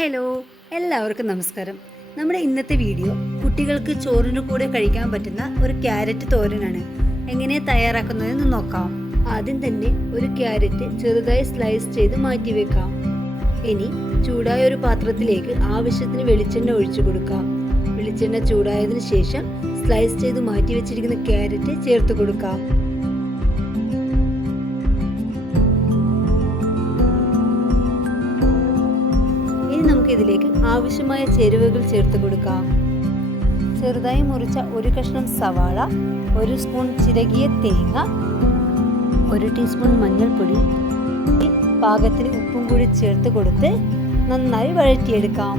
Hello, എല്ലാവർക്കും നമസ്കാരം. നമ്മുടെ ഇന്നത്തെ വീഡിയോ കുട്ടികൾക്ക് ചോറിന് കൂടെ കഴിക്കാൻ പറ്റുന്ന ഒരു ക്യാരറ്റ് തോരനാണ്. എങ്ങനെ തയ്യാറാക്കുന്നതെന്ന് നോക്കാം. ആദ്യം തന്നെ ഒരു ക്യാരറ്റ് ചെറുതായി സ്ലൈസ് ചെയ്ത് മാറ്റി വെക്കാം. ഇനി ചൂടായ ഒരു പാത്രത്തിലേക്ക് ആവശ്യത്തിന് വെളിച്ചെണ്ണ ഒഴിച്ചു കൊടുക്കാം. വെളിച്ചെണ്ണ ചൂടായതിനു ശേഷം സ്ലൈസ് ചെയ്ത് മാറ്റി വെച്ചിരിക്കുന്ന ക്യാരറ്റ് ചേർത്ത് കൊടുക്കാം. ഇതിലേക്ക് ആവശ്യമായ ചേരുവകൾ ചേർത്ത് കൊടുക്കാം. ചെറുതായി മുറിച്ച ഒരു കഷ്ണം സവാള, ഒരു സ്പൂൺ ചിരകിയ തേങ്ങ, 1 ടീസ്പൂൺ മഞ്ഞൾപ്പൊടി, പാകത്തിന് ഉപ്പും കൂടി ചേർത്ത് കൊടുത്ത് നന്നായി വഴറ്റിയെടുക്കാം.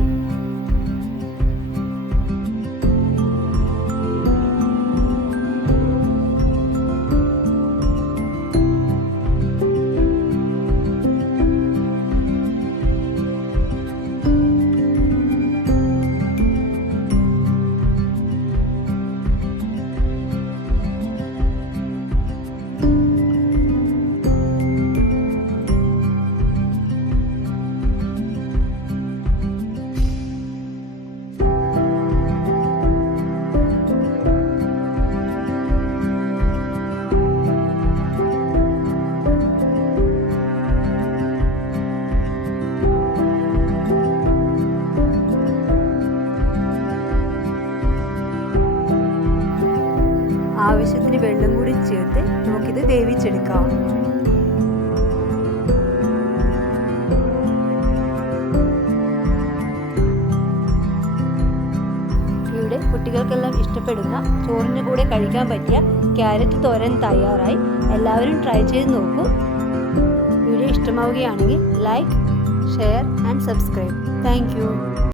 ആവശ്യത്തിന് വെള്ളം കൂടി ചേർത്ത് നമുക്കിത് വേവിച്ചെടുക്കാം. ഇവിടെ കുട്ടികൾക്കെല്ലാം ഇഷ്ടപ്പെടുന്ന ചോറിന് കൂടെ കഴിക്കാൻ പറ്റിയ ക്യാരറ്റ് തോരൻ തയ്യാറായി. എല്ലാവരും ട്രൈ ചെയ്ത് നോക്കൂ. വീഡിയോ ഇഷ്ടമാവുകയാണെങ്കിൽ like, share and subscribe. Thank you.